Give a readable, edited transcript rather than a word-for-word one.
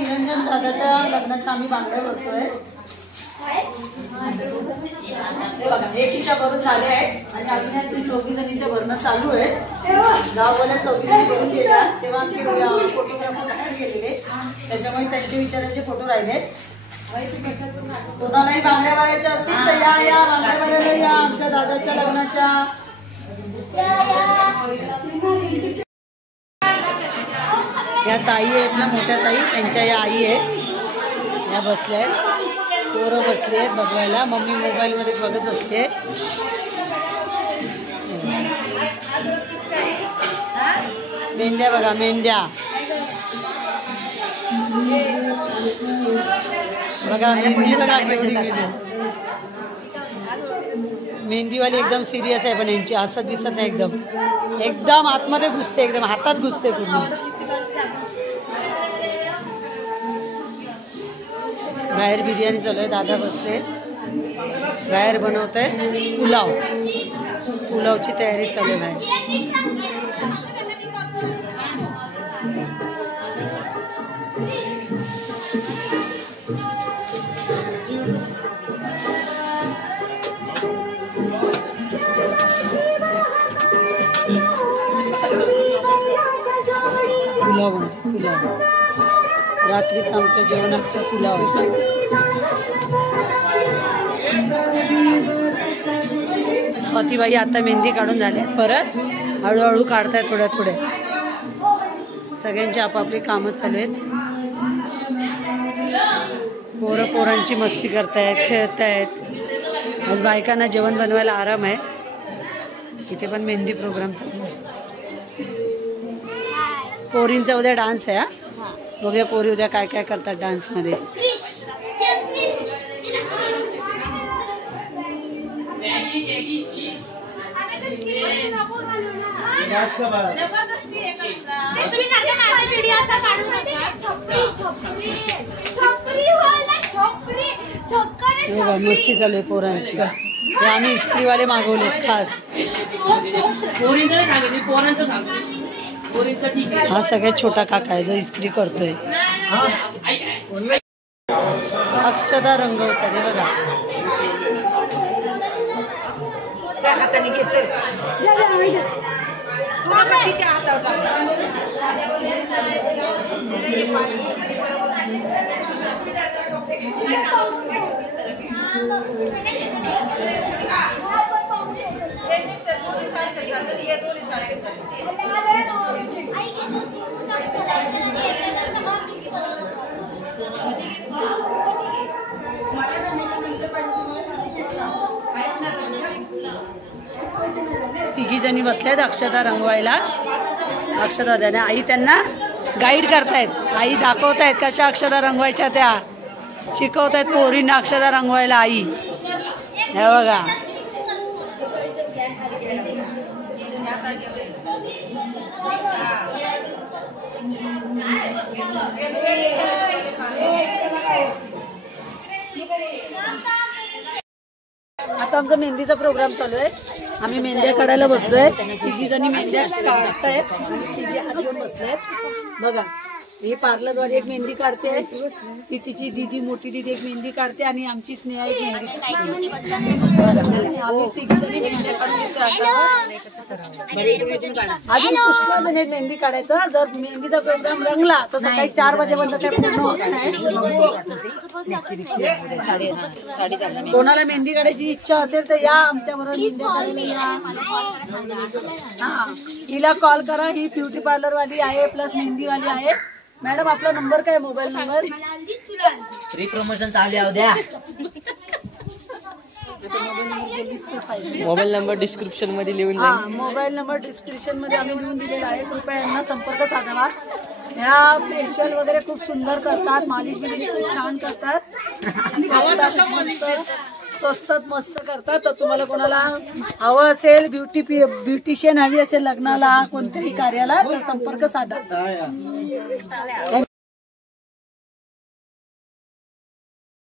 निरंजन दादाच्या लग्नाच्या आम्ही बांगड्या भरतोय। हे तिच्या भरून झाले आहे आणि अजून या 24 जणीच्या भरणं चालू आहे। गाववाल्या 24 जणी भरून गेल्या तेव्हा आमचे फोटोग्राफर बाहेर गेलेले, त्याच्यामुळे त्यांचे विचारांचे फोटो राहिले। कोणालाही बांगड्या भरायच्या असतील तर या बांगड्या भरायला या आमच्या दादाच्या लग्नाच्या। या ताई आहेत ना, मोठ्या ताई, त्यांच्या या आई आहेत, या बसल्या आहेत, पोरं बसली आहेत बघवायला, मम्मी मोबाईल मध्ये बघत बसते। मेंढ्या बघा, मेंढ्या बघा, मेहंदी बघा केवढी गेली। मेहंदीवाली एकदम सिरियस आहे, पण यांची हसत बिसत नाही, एकदम आतमध्ये घुसते, एकदम हातात घुसते पूर्ण। बाहेर बिर्याणी चालू आहे, दादा बसले बाहेर बनवत आहेत पुलावची तयारी चालू आहे बाहेर। पुलाव बनवतो, पुलाव रात्रीच आमचं जेवणाचा पुलाव आहे। स्वातीबाई आता मेहंदी काढून झाल्या, परत हळूहळू काढतायत थोड्या थोड्या, सगळ्यांची आपापली कामं चालू आहेत। पोरांची मस्ती करतायत, खेळतायत। आज बायकांना जेवण बनवायला आराम आहे, इथे पण मेहंदी प्रोग्राम चालू आहे। पोरींचा उद्या डान्स आहे, बघूया पोरी उद्या काय काय करतात डान्स मध्ये। मस्ती चालू आहे पोरांची, हे आम्ही इस्त्रीवाले मागवले खास। हा सगळ्यात छोटा काका आहे जो इस्त्री करतोय। अक्षदा रंगवतात हे बघा, तिघी जणी बसल्यात अक्षता रंगवायला। अक्षता द्या, आई त्यांना गाईड करतायत, आई दाखवतायत कशा अक्षता रंगवायच्या, त्या शिकवतायत पोरींना अक्षता रंगवायला आई। हे बघा, आता आमचा मेहंदीचा प्रोग्राम चालू आहे, आम्ही मेहंद्या काढायला बसलोय। तिघी जणी मेहंद्या काढतायत आणि तिघी हात घेऊन बसलेत बघा। ही पार्लरवाली एक मेहंदी काढते, ती तिची दीदी, मोठी दीदी एक मेहंदी काढते आणि आमची स्नेहा एक मेहंदी काढते। आम्ही तिघी जणी मेहंद्या काढून अजून पुष्कळ जण मेहंदी काढायचं। जर मेहंदीचा प्रोग्राम रंगला तर सकाळी 4 वाजेपर्यंत काय पूर्ण होत नाही। कोणाला मेहंदी काढायची इच्छा असेल तर या आमच्या बरोबर मेहंदी काढायला या। हा, हिला कॉल करा, ही ब्युटी पार्लर वाली आहे प्लस मेहंदीवाली आहे। मॅडम आपला नंबर काय, मोबाईल नंबर? फ्री प्रमोशन चालू आहे उद्या। मोबाईल नंबर डिस्क्रिप्शन मध्ये लिहून द्या। मोबाईल नंबर डिस्क्रिप्शन मध्ये आम्ही लिहून दिलेला आहे, कृपया यांना संपर्क साधावा। ह्या फेशियल वगैरे खूप सुंदर करतात, मालिश बिलिश खूप छान करतात, स्वस्तात मस्त करतात। तर तुम्हाला कोणाला हवं असेल, ब्युटिशियन हवी असेल लग्नाला, कोणत्याही कार्याला, तर संपर्क साधा।